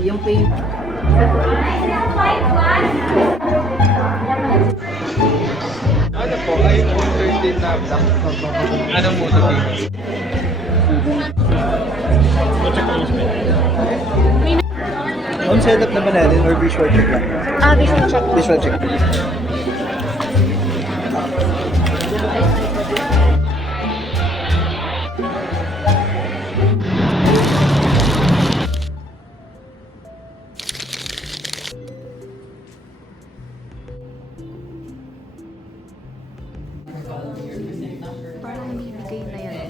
Yung pay. Ano po? Ay, yung 13 na black. Anong motor dito? On setup naman natin or visual check lang? Visual check. Visual check. Parang bibigay na yan.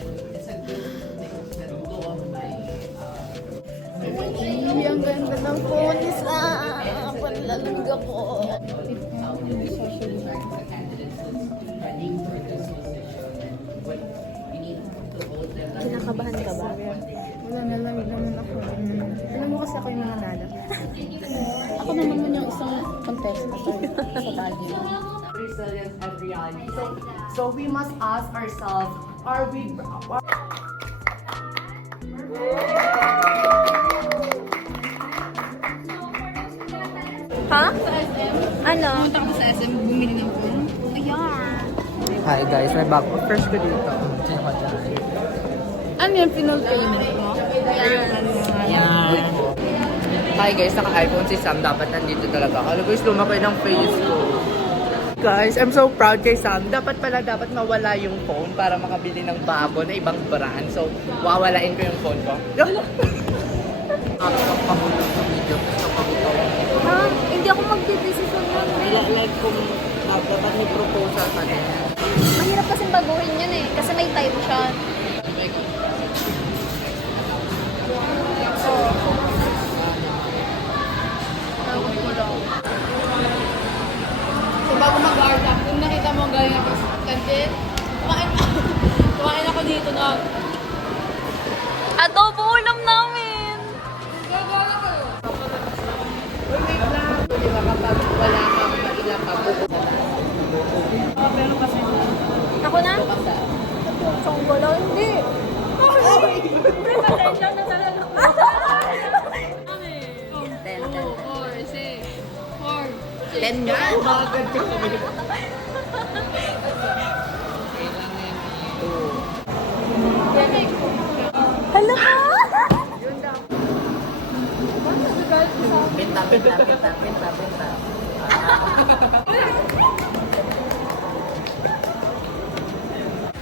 Ay, ang ganda ng ponies ah! Panlalamig ako. Kinakabahan ka ba? Wala, nalamig naman ako. Alam mo kasi ako yung nanalo. Ako naman yung isang contestant sa Baguio. Resilience and reality. So we must ask ourselves, are we Ha? Ano? Pumunta ako sa SM, bumili ng phone. Ayan. Hi guys, may bago. First ko dito. Sino ka dyan? Ano yung pinol payment mo? Yan. Hi guys, naka-iPhone si Sam. Dapat nandito talaga. Alam guys, lumaki ng face ko. Guys, I'm so proud kay Sam. Dapat mawala yung phone para makabili ng bago na ibang brand. So, wawalain ko yung phone ko. Ako ang pahulog sa video. Gusto pagutaw. Ha? Hindi ako magdidesisyon nun. Like kung dapat may proposal pa din. Mahirap kasing baguhin yun eh. Kasi may time siya. So bago mag-art up, kung nakita mo galing ako sa kantin, kumain ako dito na. Adobo ulam namin! Gagawa kayo. Wait lang. Di ba kapag wala kang mailang pabuko Pero kasi Ako na? Saan wala? Hindi! Pasensya na talaga. 10. 4, 6, 4, 10 nga. Bagad ka kami. Hala ka! Pinta.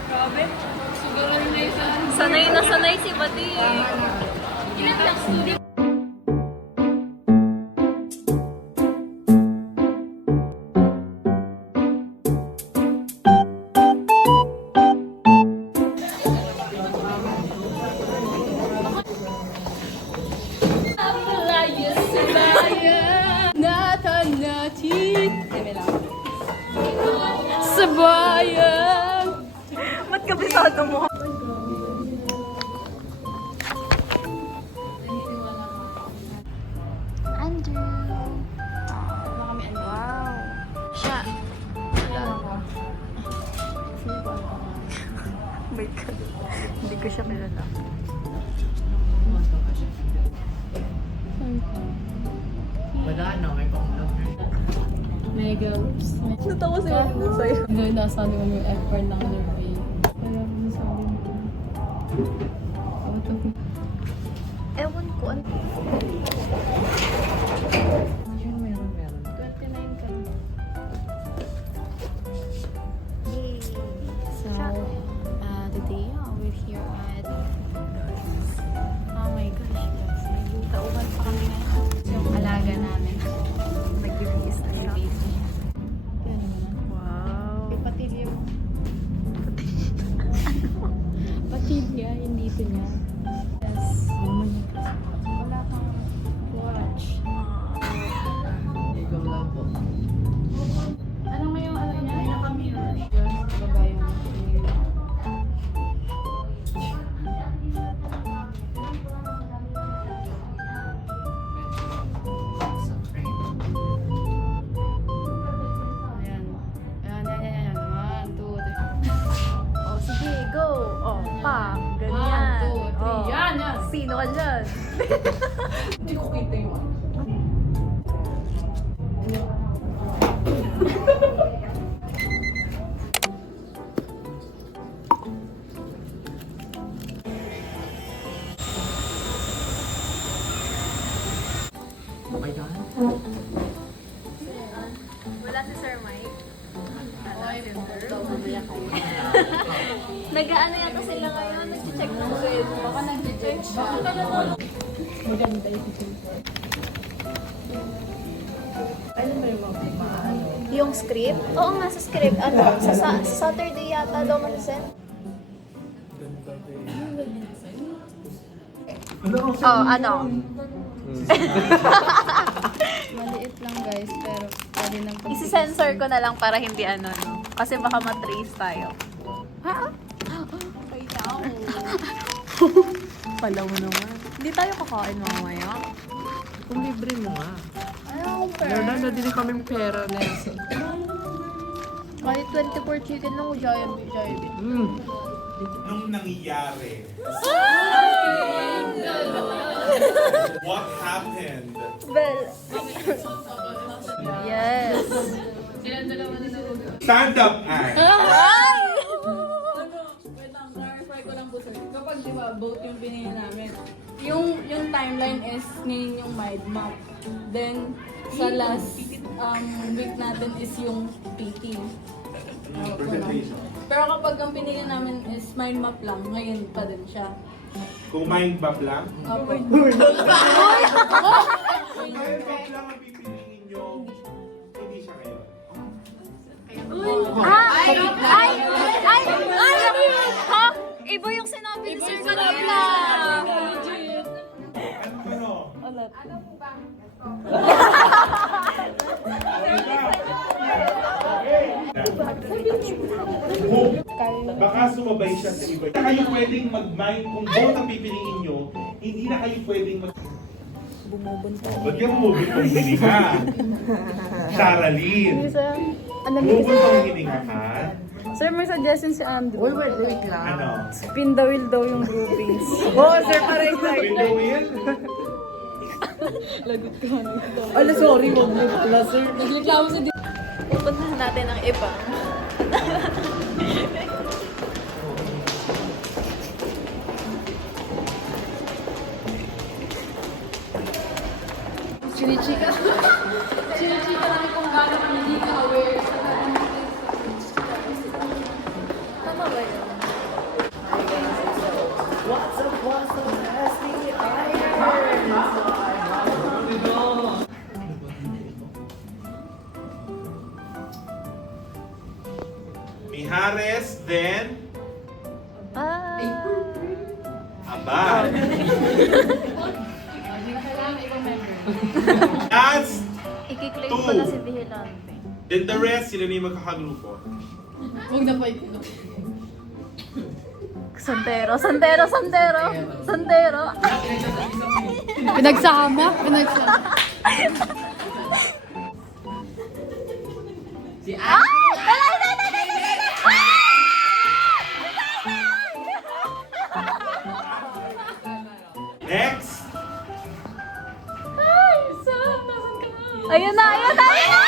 Grabe. Siguro na isang. Sanay na sanay si Bati. Sabayan! Ba't kabisado mo? Andrew. Wow. Siya. Wait ka. Hindi ko siya kilala. Wala na, may pang-vlog. Mega oops. Natawa sa'yo. Sa'yo. Hindi, nasabi mo yung effort ng Nervy. Pero nasabi mo. Ewan ko. Meron. 29 ka. Yay. So, today we're here at oh my gosh, guys. May tauban pa kami ngayon. Yung alaga namin. Nag-release na siya. Yan naman. Wow. Yung patilya mo. Patilya, yung dito niya. Yes. Wala kang watch. Ikaw lang po. Ano nga yung ano niya? Naka-mirror. Yun, baba yung mirror. Ayan. Ayan. 1, 2, 3. Oh, sige, go. Oh, pa. 1, Ganyan. 2, 3. Oh. Yan. Sino ka dyan? Hindi ko kita yung Okay yan? Wala si Sir Mike. Nag-ano yata sila ngayon? Nag-check ng grade. Baka nag-check siya. Maganda yung teacher. Ano ba yung mga maano? Yung script? Oo nga, sa script. Ano? Sa Saturday yata daw masasend. Oh, ano? Maliit lang guys, pero pwede nang pag- Isi-sensor ko na lang para hindi ano, no? Kasi baka matrace tayo. Ha? Pala mo naman. Hindi tayo kakain mamaya. Kung libre mo nga. Ayaw, Wala na din kaming pera na yan. Kahit 24 chicken lang o Jollibee. Nung nangyayari. What happened? Well, yes. Stand up, Anne. Wait lang, clarify ko lang po sir. Kapag di ba, both yung pinili namin. Yung timeline is ngayon yung mind map. Then, sa last week natin is yung PT. Pero kapag ang pinili namin is mind map lang, ngayon pa din siya. Kung mind map lang. Opo. Kung mind map lang ang pipiliin nyo, hindi siya ngayon. Ha? Iba yung sinabi ni Sir kanina. Ano ba no? Baka sumabay siya sa iba. Hindi na kayo pwedeng mag-mind kung both ang pipiliin nyo, hindi na kayo pwedeng mag... Bumubunta. Ba't ka bumubunta ang hininga? Sharaline. Bumubunta ang hininga ka? Sir, may suggestion si Andy. Wait lang. Ano? Spin the wheel daw yung groupings. Oo, sir, parang With the wheel? Lagot ka na ito. Ala, sorry, wag mo pala, sir. Nagreklamo sa Pupuntahan natin ang iba. Chinichika. Chinichika namin kung gaano kami hindi ka aware sa Tama ba yun? What's up, nasty Mijares, then... Ah. Abad. Last, Ikiklik ko na si Vigilante. then the rest, sila na yung magkakagrupo. Huwag na fight ko. Santero, santero, santero, santero. Pinagsama. Pinagsama. Si Anne. Next, Ayun na, ayun na, ayun na!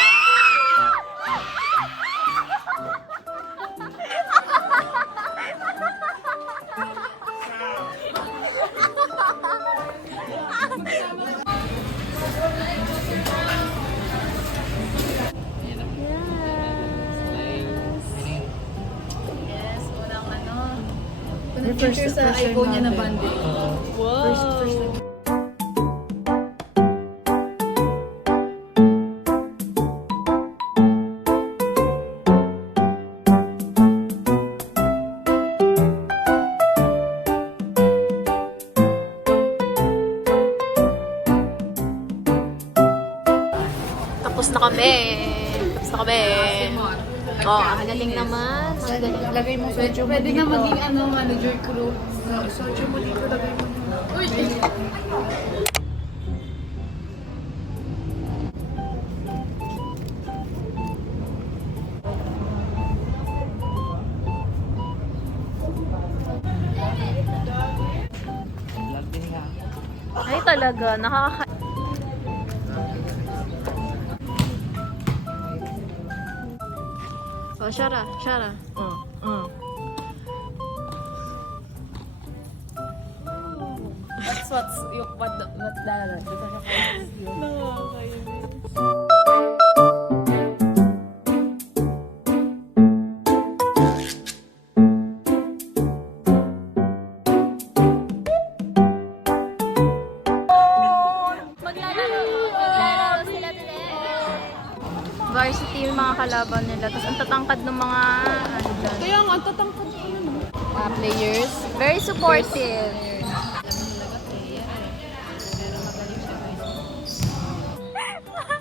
Yes, unang ano. Unang picture sa iPhone niya na bandit. Wow! Tapos na kami. Tapos na kami. Oh, ang galing naman. Ang galing. Lagay mo sa pwede nga maging ano, manager crew. Socho mo dito, lagay mo. Uy! Ay talaga, nakaka... So, Shara, Shara. what's that? Maglalaro sila today. Varsity yung mga kalaban nila. Tapos ang tatangkad ng mga ano dyan. Kaya nga, tatangkad ko yun. Players. Very supportive.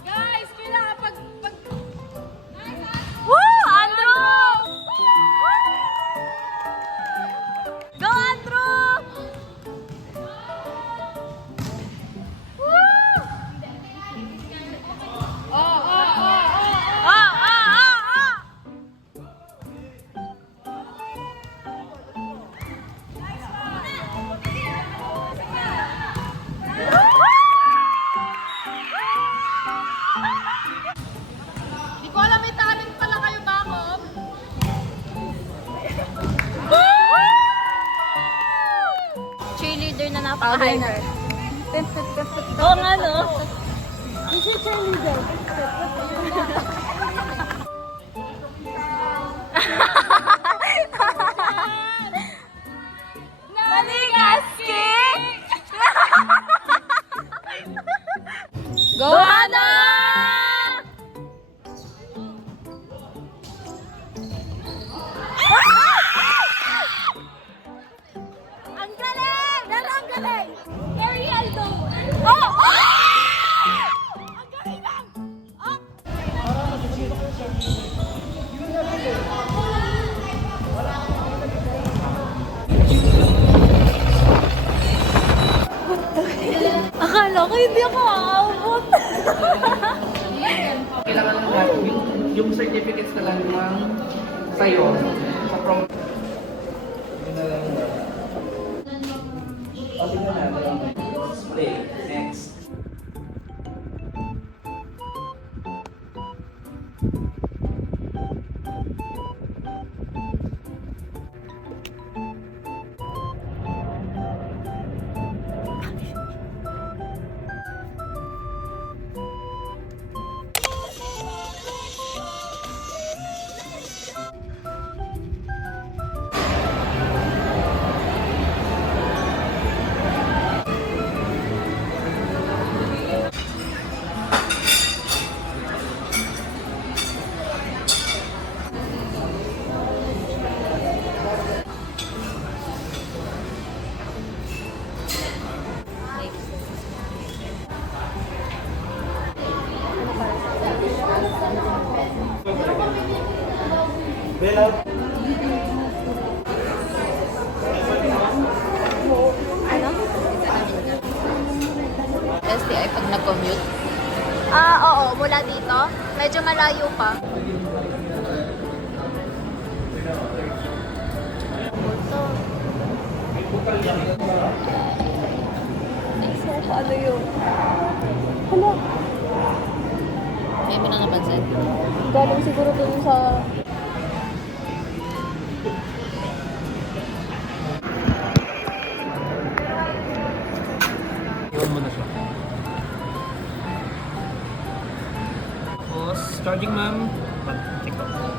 Guys, kailangan pag Woo! Andrew! Go, Andrew! Woo! Di ko alam may talent pala kayo, Bakob. Cheerleader na napaka-hyper. Oo nga, no? Nanigaski! Go, Hana! Ang galing! Pero ang galing! Ariel, go! Oh! Ang galing lang! Akala ko hindi ako aabot. Kailangan lang natin yung certificates na lang ng sa'yo sa prom. Play. Next. STI pag nag-commute? Oo. Mula dito. Medyo malayo pa. Ano yun? Hala. May mo na napansin? Galing siguro dun sa... Iwan mo na siya. Tapos, charging ma'am. Check out.